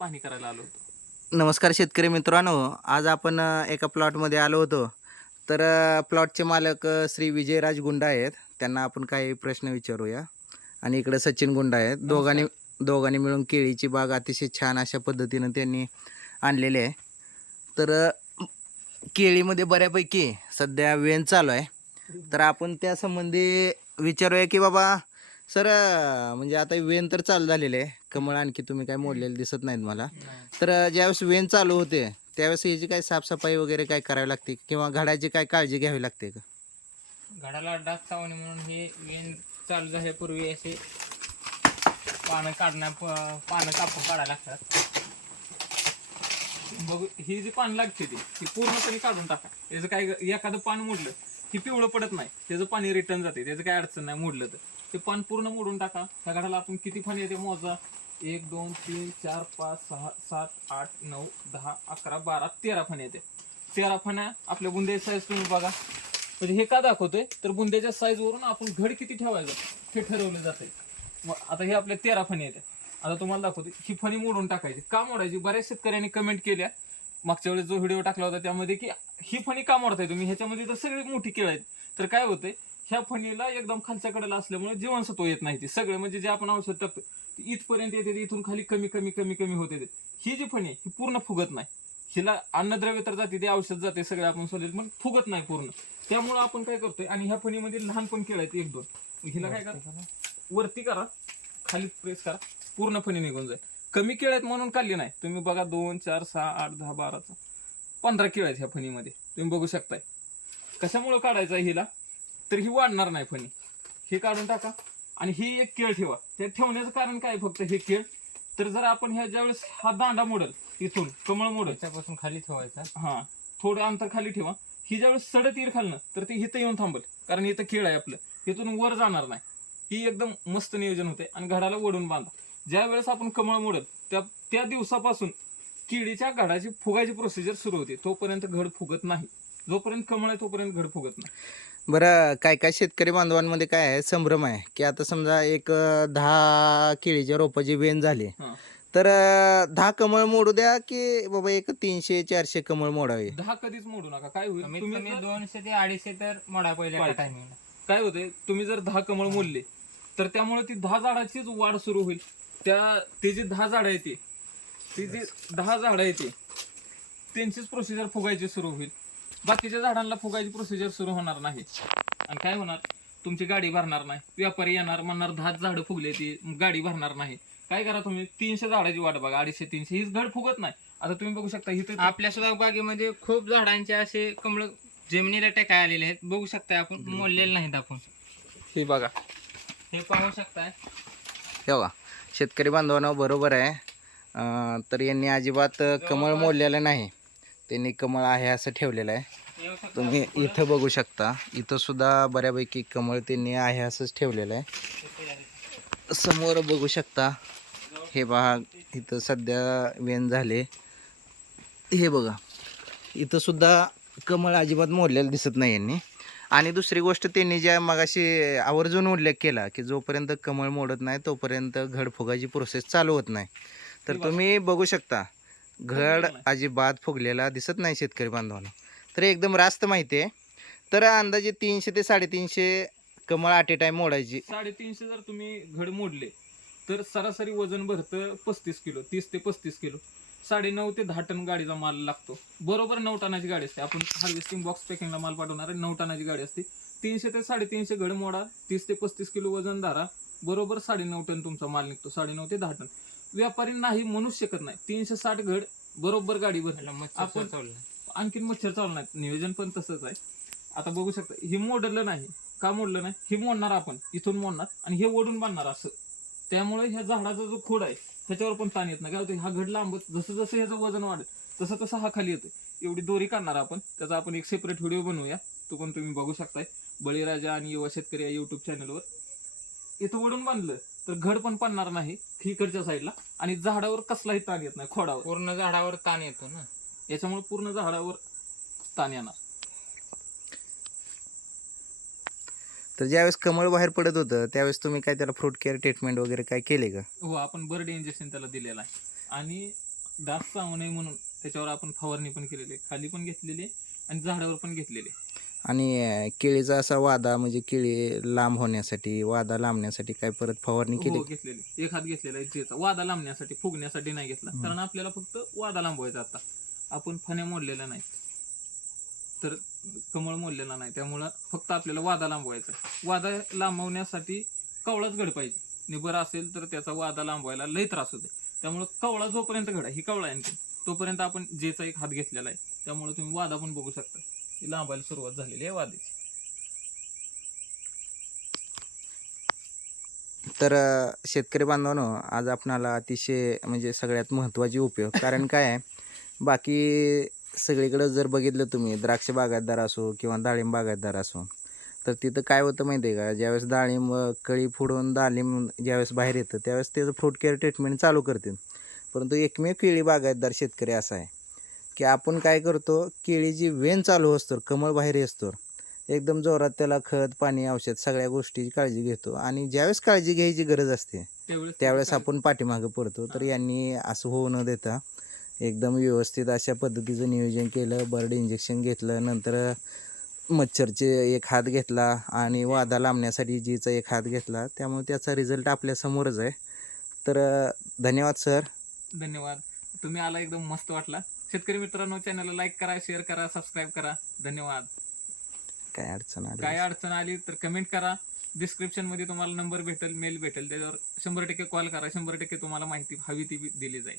पाहणी करायला आलो होतो. नमस्कार शेतकरी मित्रांनो आज आपण एका प्लॉटमध्ये आलो होतो. तर प्लॉटचे मालक श्री विजयराज गुंडा आहेत. त्यांना आपण काही प्रश्न विचारूया. आणि इकडे सचिन गुंडा आहेत. दोघांनी दोघांनी मिळून केळीची बाग अतिशय छान अशा पद्धतीनं त्यांनी आणलेली आहे. तर केळीमध्ये बऱ्यापैकी सध्या वेन चालू आहे. तर आपण त्या संबंधी विचारूया की बाबा सर म्हणजे आता वेन तर चालू झालेले आहे. कमळ आणखी तुम्ही काय मोडलेले दिसत नाहीत मला. तर ज्यावेळेस वेन चालू होते त्यावेळेस याची काय साफसफाई वगैरे काय करावी लागते किंवा घडाची काय काळजी घ्यावी लागते का? घडाला डास चावणे म्हणून हे वेन चालू झाल्यापूर्वी असे पानं काढण्या पानं कापून काढायला लागतात. बघ ही जी पान लागते ती ती पूर्णपणे काढून टाका. याचं काय एखादं पान मोडलं की पिवळं पडत नाही. त्याचं पाणी रिटर्न जाते. त्याचं काय अडचण नाही मोडलं तर. ते पान पूर्ण मोडून टाका. त्या गाठाला आपण किती फणी येते मोजा? एक दोन तीन चार पाच सहा सात आठ नऊ दहा अकरा बारा तेरा फणी येते. तेरा फण्या आपल्या बुंद्याची साईज तुम्ही बघा. म्हणजे हे का दाखवतोय? तर बुंद्याच्या साईजवरून आपण घड किती ठेवायचं हे ठरवलं जाते. मग आता हे आपल्या तेरा फणी येते. आता तुम्हाला दाखवते ही फणी मोडून टाकायची. का मोडायची? बऱ्याच शेतकऱ्यांनी कमेंट केल्या. मागच्या वेळेस जो व्हिडिओ टाकला होता त्यामध्ये की ही फणी का मोडताय तुम्ही? ह्याच्यामध्ये तर सगळी मोठी केळ आहेत. तर काय होतंय? ह्या फणीला एकदम खालच्या कडेला असल्यामुळे जीवनसत्व येत नाही ते. सगळे म्हणजे जे आपण औषध टाकतो इथपर्यंत येते इथून खाली कमी कमी कमी कमी होते ही जी फणी आहे, ही पूर्ण फुगत नाही. हिला अन्नद्रव्य तर जाते ते औषध जाते सगळे आपण सोडले पण फुगत नाही पूर्ण. त्यामुळे आपण काय करतोय आणि ह्या फणीमध्ये लहान पण केळ आहेत एक दोन. हिला काय करा वरती करा खाली प्रेस करा पूर्ण फणी निघून जाईल. कमी केळ आहेत म्हणून काढली नाही. तुम्ही बघा दोन चार सहा आठ दहा बाराचा. पंधरा केळ आहेत ह्या फणीमध्ये. तुम्ही बघू शकताय. कशामुळे काढायचं हिला? तर ही वाढणार नाही फणी. हे काढून टाका. आणि ही एक केळ ठेवा. ते ठेवण्याचं कारण काय फक्त हे केळ? तर जर आपण ह्या ज्यावेळेस हा दांडा मोडल इथून कमळ मोडल. त्याच्यापासून खाली ठेवायचा. हा थोडं अंतर खाली ठेवा. ही ज्यावेळेस सडत येईल खालनं तर ती इथं येऊन थांबल. कारण इथं खेळ आहे आपलं. इथून वर जाणार नाही. ही एकदम मस्त नियोजन होते. आणि घडाला ओढून बांधा. ज्या वेळेस आपण कमळ मोडत त्या त्या दिवसापासून किडीच्या घडाची फुगायची प्रोसिजर सुरू होते. तोपर्यंत घड फुगत नाही. जोपर्यंत कमळ आहे तोपर्यंत घड फुगत नाही. बरं काय काय शेतकरी बांधवांमध्ये काय आहे संभ्रम आहे की आता समजा एक अ, दहा केळीच्या रोपाची वेन झाली. तर अ, दहा कमळ मोडू द्या की बाबा एक तीनशे चारशे कमळ मोडावे? दहा कधीच मोडू नका. काय होईल? कमीत तुम्ही कमी जर- दोनशे ते अडीचशे तर मोडा पहिल्या पाहिजे. टायमिंगला. काय होते तुम्ही जर दहा कमळ मोडले तर त्यामुळे ती दहा झाडाचीच वाढ सुरू होईल. त्या ते जे दहा झाड आहे ते ती जी दहा झाड आहे ते त्यांचीच प्रोसिजर फुगायची सुरू होईल. बाकीच्या झाडांना फुगायची प्रोसिजर सुरू होणार नाही. आणि काय होणार? तुमची गाडी भरणार नाही. व्यापारी येणार म्हणणार दहा झाडं फुगले ती गाडी भरणार नाही. काय करा तुम्ही? तीनशे झाडाची वाट बघा. अडीचशे तीनशे ही घड फुगत नाही. आता तुम्ही बघू शकता इथं आपल्या सुद्धा बागेमध्ये खूप झाडांचे असे कमळ जमिनीला टेकाय आलेले आहेत. बघू शकताय आपण. मोडलेले नाहीत आपण. हे बघा. हे पाहू शकताय. हे बघा. शेतकरी बांधवांना बरोबर आहे. तर यांनी अजिबात कमळ मोडलेलं नाही. त्यांनी कमळ आहे असं ठेवलेलं आहे. तुम्ही इथं बघू शकता. इथं सुद्धा बऱ्यापैकी कमळ त्यांनी आहे असंच ठेवलेलं आहे. समोर बघू शकता. हे पहा इथं सध्या वेन झाले. हे बघा. इथं सुद्धा कमळ अजिबात मोडलेलं दिसत नाही यांनी. आणि दुसरी गोष्ट त्यांनी ज्या मगाशी आवर्जून उल्लेख केला की जोपर्यंत कमळ मोडत नाही तोपर्यंत घडफुगाची प्रोसेस चालू होत नाही. तर तुम्ही बघू शकता. घड अजिबात फुगलेला दिसत नाही शेतकरी बांधवांना. तर एकदम रास्त माहिती आहे. तर अंदाजे तीनशे ते साडेतीनशे कमळ आट ए टाईम मोडायची. साडेतीनशे जर तुम्ही घड मोडले तर सरासरी वजन भरतं पस्तीस किलो तीस ते पस्तीस किलो. साडे नऊ ते दहा टन गाडीचा माल लागतो. बरोबर नऊ टनाची गाडी असते. आपण हार्वेस्टिंग बॉक्स पॅकिंगला माल पाठवणार नऊ टनाची गाडी असते. तीनशे ते साडेतीनशे घड मोडा तीस ते पस्तीस किलो वजन धरा. बरोबर साडे नऊ टन तुमचा माल निघतो. साडे नऊ ते दहा टन. व्यापारी नाही म्हणूच शकत नाही. तीनशे साठ घड बरोबर गाडी मच्छर आपण-. आणखीन मच्छर चालणार नियोजन पण तसंच आहे. आता बघू शकता हे मोडलं नाही. का मोडलं नाही? हे मोडणार आपण. इथून मोडणार आणि हे ओढून बांधणार असं. त्यामुळे ह्या झाडाचा जो खोड आहे त्याच्यावर पण ताण येत नाही. काय होतं हा घड लांबत जसं जसं ह्याचं वजन वाढेल तसं तसं हा खाली येतो एवढी दोरी काढणार आपण. त्याचा आपण एक सेपरेट व्हिडिओ बनवूया. तो पण तुम्ही बघू शकताय. बळीराजा आणि युवा शेतकरी या युट्यूब चॅनलवर इथं ओढून बांधलं. तर घड पण पडणार नाही इकडच्या साईडला. आणि झाडावर कसलाही ताण येत नाही खोडावर. पूर्ण झाडावर ताण येतो ना? याच्यामुळे पूर्ण झाडावर ताण येणार. तर ज्यावेळेस कमळ बाहेर पडत होतं त्यावेळेस तुम्ही काय त्याला फ्रूट केअर ट्रीटमेंट वगैरे काय केले का? हो आपण बर्ड इंजेक्शन त्याला दिलेलं आहे. आणि डास चावू नये म्हणून त्याच्यावर आपण फवारणी पण केलेली आहे. खाली पण घेतलेली आहे आणि झाडावर पण घेतलेली. आणि केळीचा असा वादा म्हणजे केळी लांब होण्यासाठी वादा लांबण्यासाठी काय परत फवारणी केली? हो घेतलेली. एक हात घेतलेला आहे जेचा वादा लांबण्यासाठी फुगण्यासाठी नाही घेतला. कारण आपल्याला फक्त वादा लांबवायचा आता. आपण फण्या मोडलेल्या नाही तर कमळ मोडलेला नाही. त्यामुळं फक्त आपल्याला वादा लांबवायचा आहे. वादा लांबवण्यासाठी कवळाच घड पाहिजे. निबर असेल तर त्याचा वादा लांबवायला लय त्रास होते त्यामुळं कवळा जोपर्यंत घडा ही कवळा आहे आणखी तोपर्यंत आपण जेचा एक हात घेतलेला आहे त्यामुळे तुम्ही वादा पण बघू शकता. ही लांबायला सुरुवात झालेली आहे वादीची. तर शेतकरी बांधवांनो आज आपणाला अतिशय म्हणजे सगळ्यात महत्त्वाची उपयोग. कारण काय आहे बाकी सगळीकडं जर बघितलं तुम्ही द्राक्ष बागायतदार असो किंवा डाळिंब बागायतदार असो तर तिथं काय होतं माहिती आहे का ज्यावेळेस डाळिंब कळी फोडून डाळिंब ज्यावेळेस बाहेर येतं त्यावेळेस त्याचं फ्रूट केअर ट्रीटमेंट चालू करतील. परंतु एकमेव केळी बागायतदार शेतकरी असा आहे. की आपण काय करतो केळीची वेन चालू असतो कमळ बाहेर असतो एकदम जोरात त्याला खत पाणी औषध सगळ्या गोष्टीची काळजी घेतो. आणि ज्यावेळेस काळजी घ्यायची गरज असते त्यावेळेस आपण पाठीमागं पडतो. तर यांनी असं होऊ न देता एकदम व्यवस्थित अशा पद्धतीचं नियोजन केलं बर्ड इंजेक्शन घेतलं नंतर मच्छरचे एक हात घेतला आणि वादा लांबण्यासाठी जीचा एक हात घेतला. त्यामुळे त्याचा रिझल्ट आपल्यासमोरच आहे. तर धन्यवाद सर. धन्यवाद. तुम्ही आला एकदम मस्त वाटला. शेतकरी मित्रांनो चॅनलला लाईक करा शेअर करा सबस्क्राईब करा. धन्यवाद. काय अडचण आली? काय अडचण आली तर कमेंट करा. डिस्क्रिप्शनमध्ये तुम्हाला नंबर भेटेल मेल भेटेल त्याच्यावर शंभर टक्के कॉल करा. शंभर टक्के तुम्हाला माहिती हवी ती दिली जाईल.